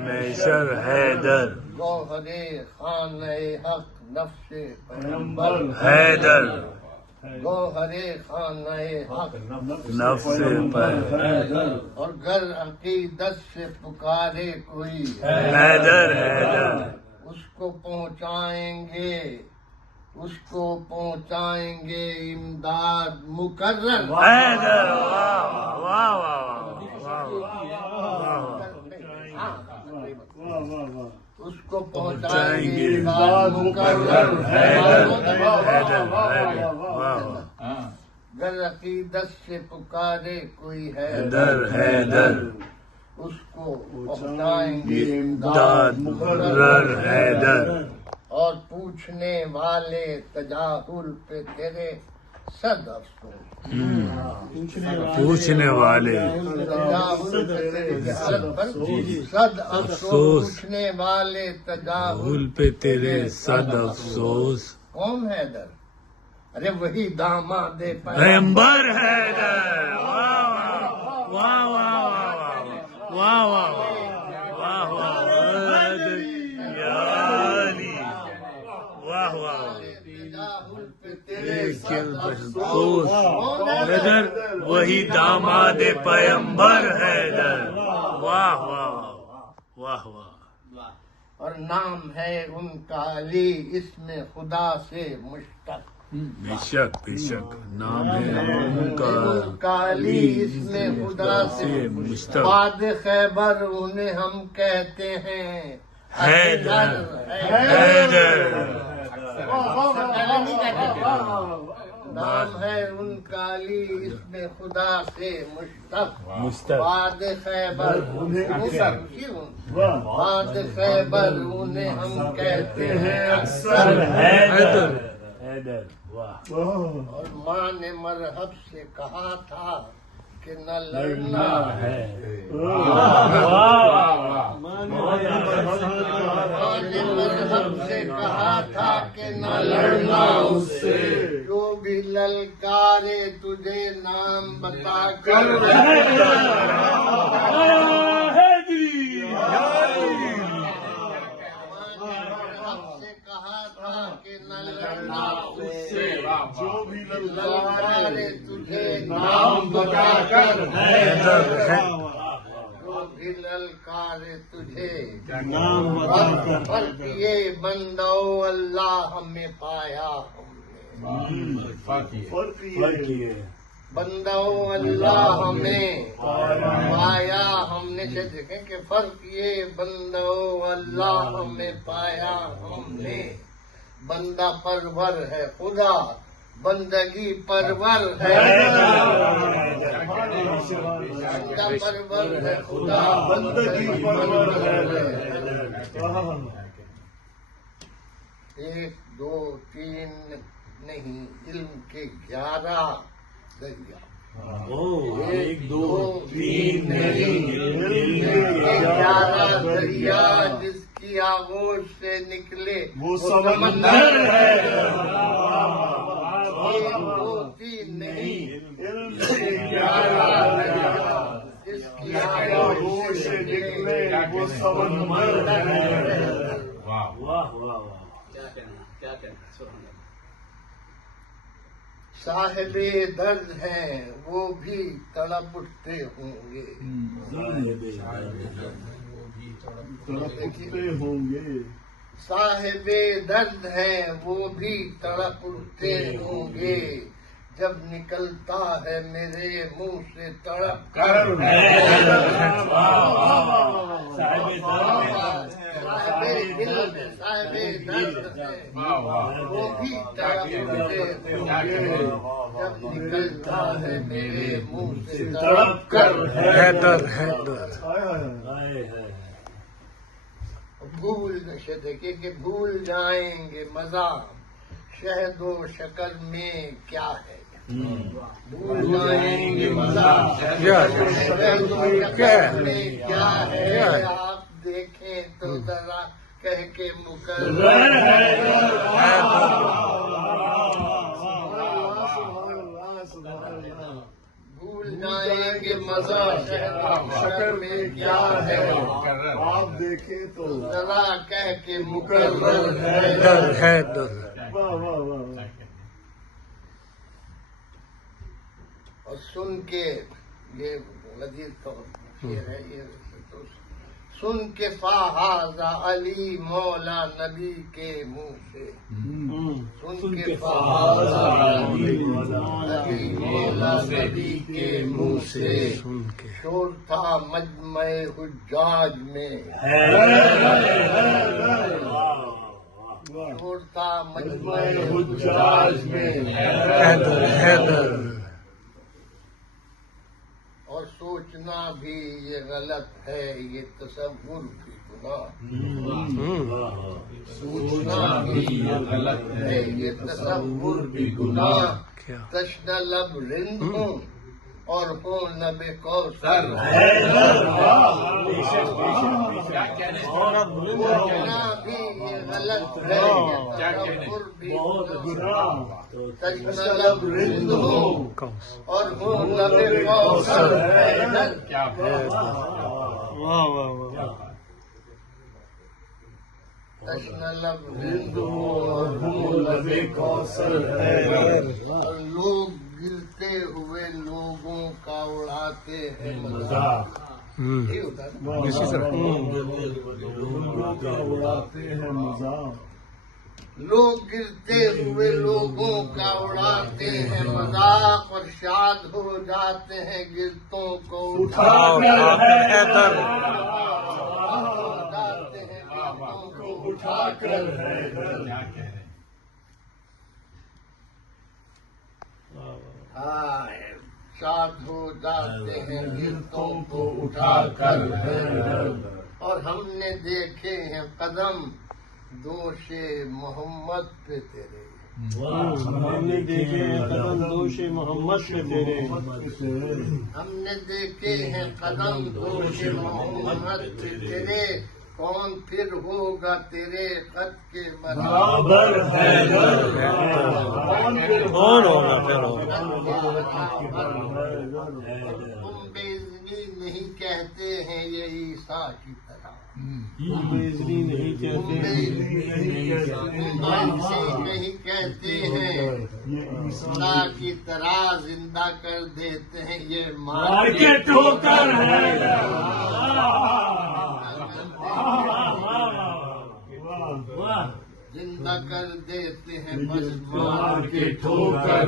میسر حیدر گوہر خانہ حق نفس پیغمبر حیدر گوہر خانہ حق نفس حیدر اور گر عقیدت سے پکارے کوئی حیدر حیدر اس کو پہنچائیں گے امداد مکرر حیدر واہ واہ واہ اس کو پہنچائیں گے امداد مکرر گر عقیدت سے پکارے کوئی حیدر حیدر اس کو پہنچائیں گے امداد مقرر حیدر اور پوچھنے والے تجاہل پہ تیرے صد افسوس پوچھنے والے تجاہل پہ تیرے صد افسوس پوچھنے والے تجاہل بھول پہ تیرے صد افسوس کون ہے در ارے وہی داماد پیغمبر حیدر واہ واہ واہ واہ واہ واہ واہ واہ واہ حیدر وہی داماد پیغمبر حیدر واہ واہ واہ واہ اور نام ہے ان کا علی اس میں خدا سے مشتق بے شک نام ہے ان کا علی اس میں خدا سے مشتق بعد خیبر انہیں ہم کہتے ہیں حیدر حیدر نام ہے ان کا علی اس میں خدا سے مشتق بعد خیبر بعد خیبر انہیں ہم کہتے ہیں اکثر حیدر حیدر اور ماں نے مرحب سے کہا تھا کہ نہ لڑنا ہے ماں نے مرحب سے کہا تھا کہ نہ لڑنا اس سے جو بھی للکارے تجھے نام بتا کر جو بھی للکارے تجھے نام بتا کر جو بھی للکارے تجھے نام بتا کر فرق یہ بندو اللہ ہمیں پایا بندو اللہ ہمیں پایا ہم نے سے دیکھیں کہ فرق یہ بندو اللہ ہمیں پایا ہم نے بندہ پرور ہے خدا بندگی پرور ہے بندہ پرور ہے خدا بندگی پرور ہے 1 2 3 نہیں علم کے 11 دریا 1 2 3 نہیں علم کے 11 دریا جس کی آغوش سے نکلے وہ سمندر ہے 1 2 3 نہیں علم کے 11 دریا جس کی آغوش سے نکلے وہ سمندر ہے واہ واہ واہ کیا کہنا صاحب درد ہیں وہ بھی تڑپ اٹھتے ہوں گے صاحب درد ہیں وہ بھی تڑپ اٹھتے ہوں گے جب نکلتا ہے میرے منہ سے تڑپ کر صاحب درد ہیں وہ بھی تڑپ اٹھتے ہوں گے جب نکلتا ہے میرے منہ سے تڑپ کر حیدر حیدر بھول دیکھیں کہ بھول جائیں گے مزہ شہد و شکر میں کیا ہے بھول جائیں گے مزہ شہد و شکر میں کیا ہے آپ دیکھیں تو ذرا کہہ کے مقرر بھول جائیں گے مزہ شہد و شکر میں کیا ہے آپ دیکھیں تو ذرا کہہ کے مقرر ہے در ہے در واہ واہ واہ واہ. اور سن کے یہ لذیذ تو شعر ہے یہ تو سن کے فہذا علی مولا نبی کے منہ سے سن کے فہذا علی مولا نبی کے منہ سے سن کے شور تھا مجمع حجاج میں شور تھا مجمع حجاج میں حیدر حیدر اور سوچنا بھی یہ غلط ہے یہ تصور بھی گناہ سوچنا بھی یہ غلط ہے یہ تصور بھی گناہ کیا تشنہ لب رند ہوں اور ہوں لب کوثر سوچنا بھی یہ غلط ہے یہ تصور بھی گناہ تشنہ لب رند ہوں کوس اور ہوں لب کوثر حیدر واہ واہ واہ. تشنہ لب رند ہوں اور ہوں لب کوثر حیدر اور لوگ گرتے ہوئے لوگوں کا اڑاتے ہیں مذاق یہ ہوتا ہے نا؟ اسی طرح لوگوں کا اڑاتے ہیں مذاق. لوگ گرتے ہوئے لوگوں کا اڑاتے ہیں مذاق اور شاد ہو جاتے ہیں گرتوں کو اٹھاؤ حیدر جاتے ہیں گرتوں کو اٹھا کر شاد ہو جاتے ہیں گرتوں کو اٹھا کر اور ہم نے دیکھے ہیں قدم دوش محمد پہ تیرے ہم نے دیکھے ہیں قدم دوش محمد پہ تیرے. ہم نے دیکھے ہیں قدم دوش محمد پہ تیرے کون پھر ہوگا تیرے خط کے برابر کون ہوگا پھر ہوگا تم بے اذنی نہیں کہتے ہیں یہ عیسیٰ کی طرح بےزنی نہیں کہتے نہیں کہتے ہیں خدا کی طرح زندہ کر دیتے ہیں یہ مار کے ٹھوکر ہے. زندہ کر دیتے ہیں بس مار کے ٹھوکر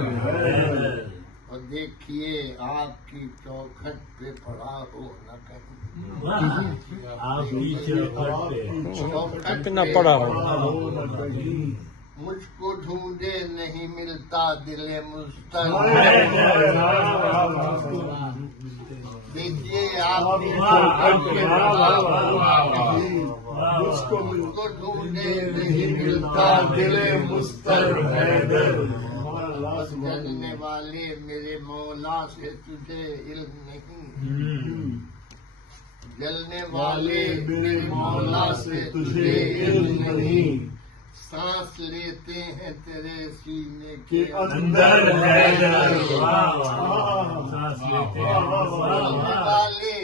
اور دیکھیے آپ کی چوکھٹ پہ پڑا ہو نہ کہیں چوکھٹ نہ پڑا ہو مجھ کو ڈھونڈے نہیں ملتا دل مستر دیکھیے آپ کی چوکھٹ پہ پڑا ہو مجھ کو ڈھونڈے نہیں ملتا دل مستر حیدر جلنے والے میرے مولا سے تجھے علم نہیں جلنے والے میرے مولا سے تجھے علم نہیں سانس لیتے ہیں تیرے سینے کے اندر جلنے والے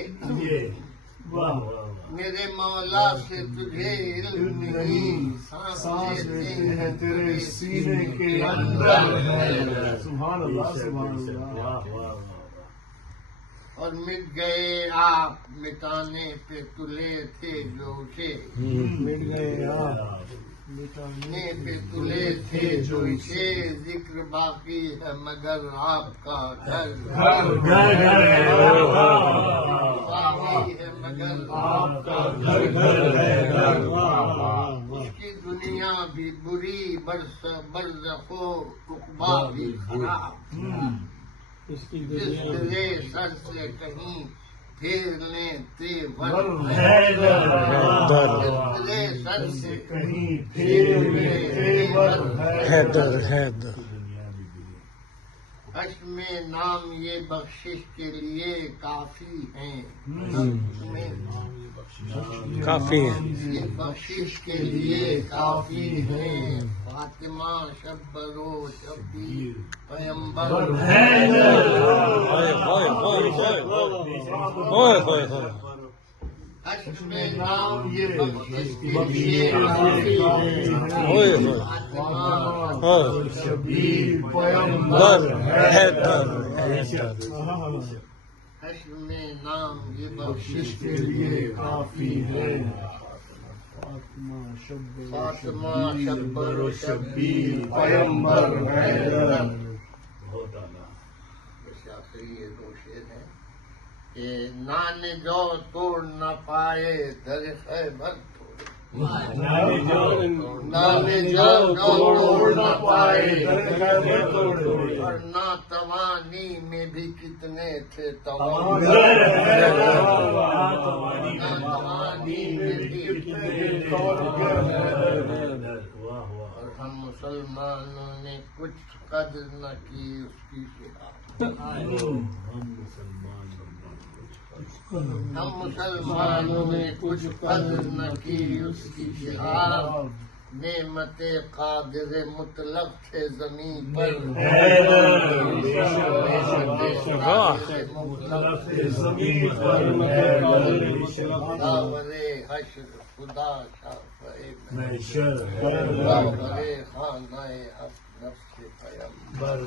میرے مولا سے تجھے علم نہیں سانس لیتے ہیں تیرے سینے کے اندر سبحان اللہ سبحان اللہ. اور مٹ گئے آپ مٹانے پہ تلے تھے جو اسے مٹ گئے آپ مٹانے پہ تلے تھے جو اسے ذکر باقی ہے مگر آپ کا گھر باقی ہے مگر آپ کا گھر اس کی دنیا بھی بری برزخ و عقبہ بھی خراب اس کی جس تیرے سر سے کہیں پھیر لیں تیور تیرے سر سے کہیں پھیر لیں تیور حیدر حیدر حشر میں نام یہ بخشش کے لیے کافی ہیں کافی ہے یہ بخشش کے لیے کافی ہیں فاطمہ شب برو شبیر پیمبر حشر میں نام یہ بخشش کے لیے کافی ہوئے ہے شبیر پیمبر حیدر حشر میں نام یہ بخشش کے لیے کافی ہے فاطمہ شبر و شبیر شبیر پیمبر حیدر جیسے آخری یہ دو شعر ہیں کہ نان جو توڑ نہ پائے در خیبر نان جو توڑ نہ پائے اور نہ توانی میں بھی کتنے تھے توانی میں بھی کتنے اور ہم مسلمانوں نے کچھ قدر نہ کی اس کی شہادت ہم مسلمانوں نے کچھ قدر نہ کی اس کی شہادت نعمت قادر مطلق تھے زمین پر داورے حشر خدا شافعِ محشر داورے خانہ نفس پیمبر